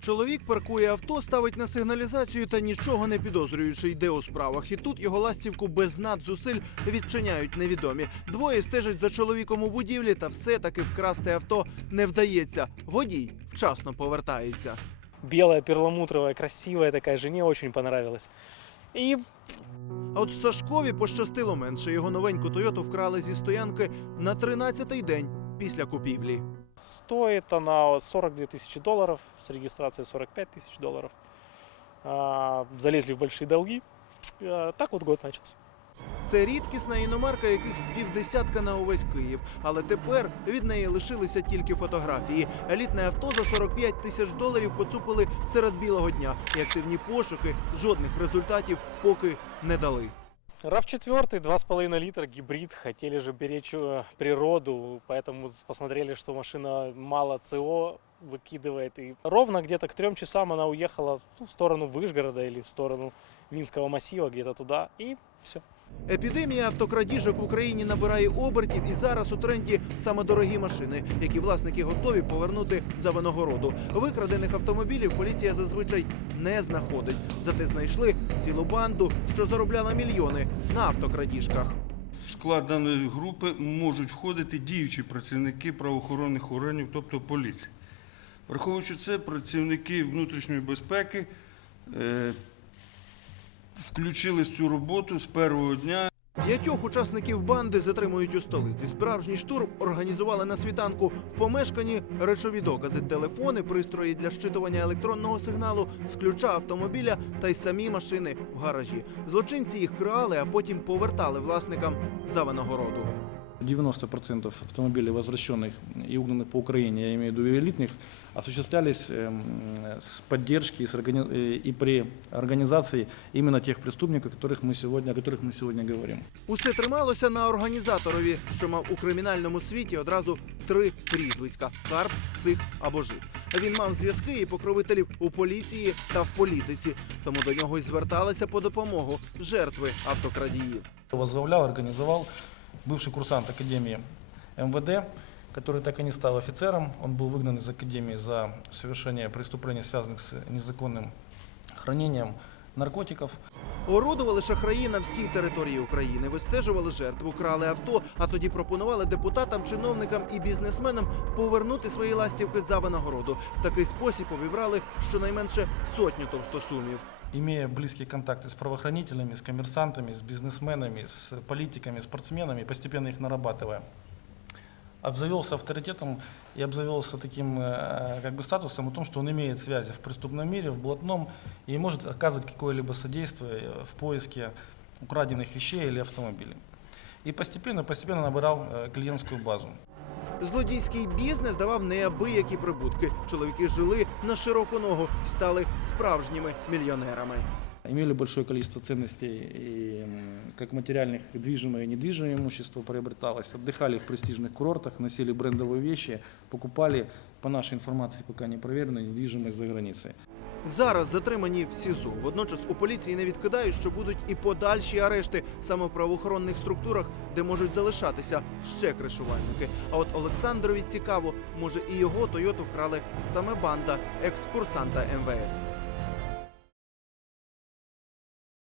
Чоловік паркує авто, ставить на сигналізацію та нічого не підозрюючи йде у справах. І тут його ластівку без надзусиль відчиняють невідомі. Двоє стежать за чоловіком у будівлі, та все-таки вкрасти авто не вдається. Водій вчасно повертається. белая, перламутровая, красивая такая, жене очень понравилась. И А от Сашкові пощастило менше. Його новеньку Тойоту вкрали зі стоянки на 13-й день після купівлі. стоит она 42 тысячи долларов, с регистрацией 45 тысяч долларов. А, залезли в большие долги. Так вот год начался. Це рідкісна іномарка, яких з півдесятка на увесь Київ. Але тепер від неї лишилися тільки фотографії. Елітне авто за 45 тисяч доларів поцупили серед білого дня. І активні пошуки жодних результатів поки не дали. RAV 4, 2,5 литра, гибрид. Хотели же беречь э, природу, поэтому посмотрели, что машина мало ЦО выкидывает. И ровно где-то к трем часам она уехала ну, в сторону Вышгорода или в сторону Минского массива, где-то туда. И все. Епідемія автокрадіжок в Україні набирає обертів, і зараз у тренді саме дорогі машини, які власники готові повернути за винагороду. Викрадених автомобілів поліція зазвичай не знаходить. Зате знайшли цілу банду, що заробляла мільйони на автокрадіжках. В склад даної групи можуть входити діючі працівники правоохоронних органів, тобто поліції. Враховуючи це, працівники внутрішньої безпеки е, включились в цю роботу з першого дня. П'ятьох учасників банди затримують у столиці. Справжній штурм організували на світанку в помешканні речові докази, телефони, пристрої для щитування електронного сигналу з ключа автомобіля та й самі машини в гаражі. Злочинці їх крали, а потім повертали власникам за винагороду. 90% автомобилей, возвращенных и угнанных по Украине, я имею в виду элитных, осуществлялись эм, с поддержки и, с органи- э, и при организации именно тех преступников, которых мы сегодня, о которых мы сегодня говорим. Усе трималося на організаторові, що мав у кримінальному світі одразу три прізвиська: Карп, псих або жид. Він мав зв'язки і покровителів у поліції та в політиці, тому до нього й зверталися по допомогу жертви автокрадіїв. Возглавлял, организовал бывший курсант Академии МВД, который так и не стал офицером. Он был выгнан из Академии за совершение преступлений, связанных с незаконным хранением наркотиков. Орудували шахраї на всій території України, вистежували жертву, крали авто, а тоді пропонували депутатам, чиновникам і бізнесменам повернути свої ластівки за винагороду. В такий спосіб обібрали щонайменше сотню товстосумів. Имея близкие контакты с правоохранителями, с коммерсантами, с бизнесменами, с политиками, спортсменами, постепенно их нарабатывая, обзавелся авторитетом и обзавелся таким э, как бы статусом о том, что он имеет связи в преступном мире, в блатном, и может оказывать какое-либо содействие в поиске украденных вещей или автомобилей. И постепенно, постепенно набирал э, клиентскую базу. Злодійський бізнес давав неабиякі прибутки. Чоловіки жили на широку ногу і стали справжніми мільйонерами. Имели большое количество ценностей, и м, как материальных, движимое и недвижимое имущество приобреталось. Отдыхали в престижных курортах, носили брендовые вещи, покупали, по нашей информации пока не проверено, недвижимость за границей. Зараз затримані в СІЗО. Водночас у поліції не відкидають, що будуть і подальші арешти саме в правоохоронних структурах, де можуть залишатися ще кришувальники. А от Олександрові цікаво, може і його Тойоту вкрали саме банда екскурсанта МВС.